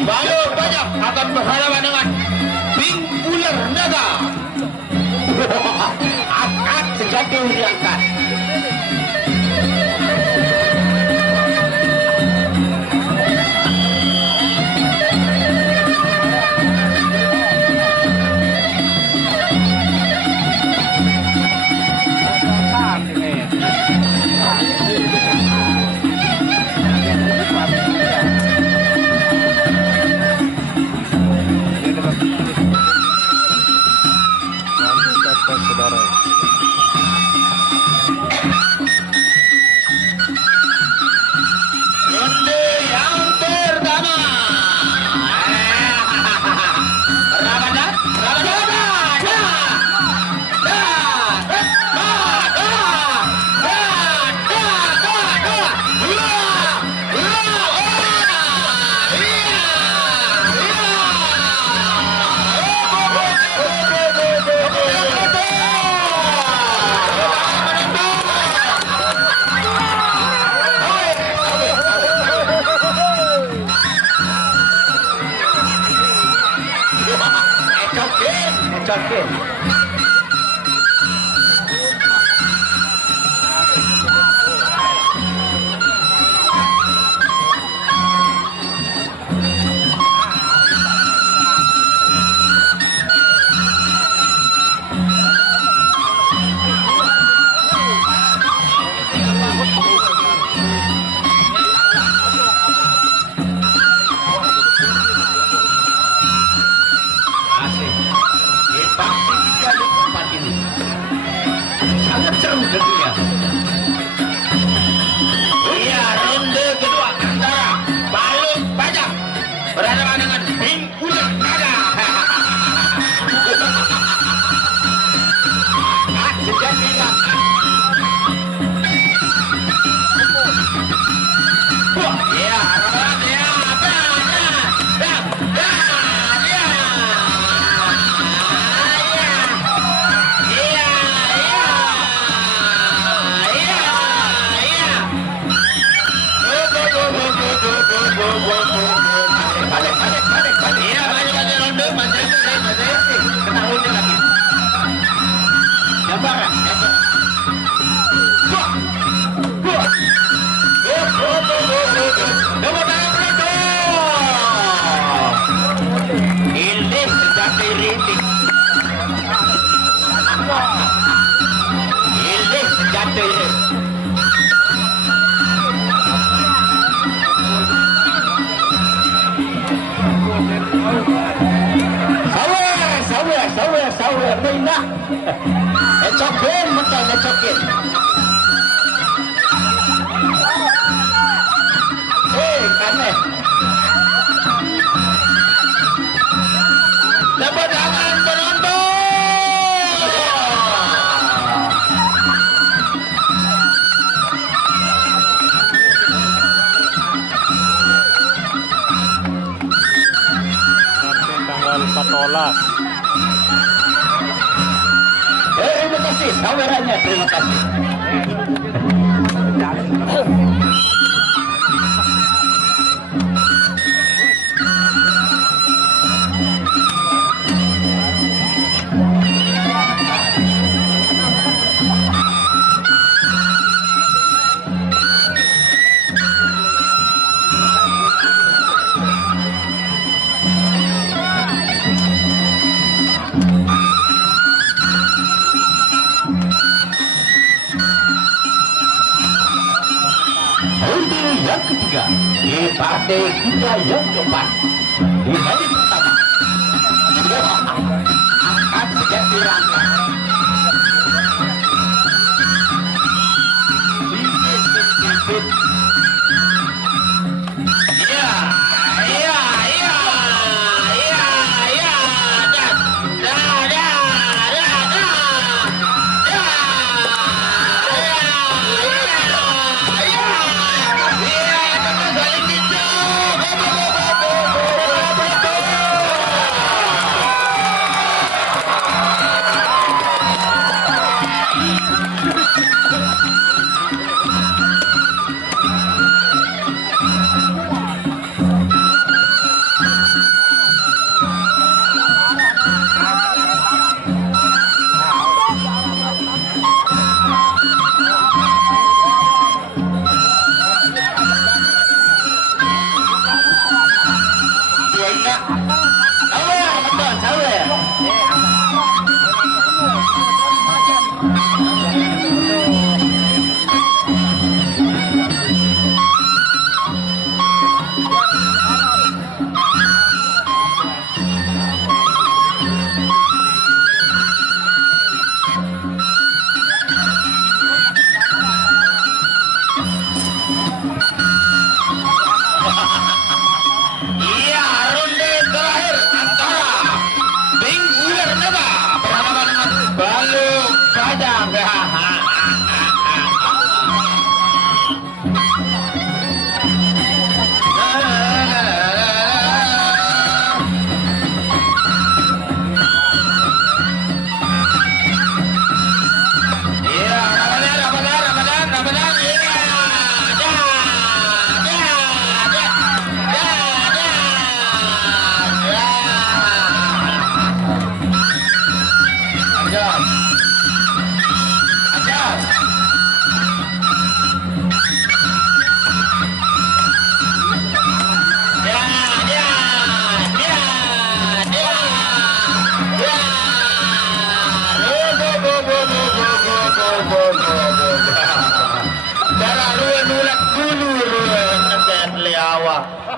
Balok banyak akan berhadapan dengan Pink Ular Naga. Akad sejati diangkat. Saudara. Ronde yang pertama. Rabada, rabada, Oke. Tentunya. Iya, ronde kedua antara Balok Bajak berhadapan dengan Pink Ular Naga. Sejak hilang. Iya, sawer pindah. Ecokin, makan ecokin. Kaneh. Tepuk tangan penonton. Tanggal 14. Terima kasih sawerannya, terima kasih. Yang ketiga di partai kita yang keempat di hari pertama angkat sejak dirangka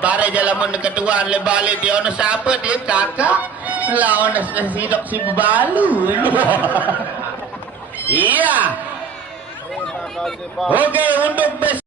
bare jalan ketuaan le balik dia ono siapa dia kakak lawan sidok si balu. Iya. Oke, untuk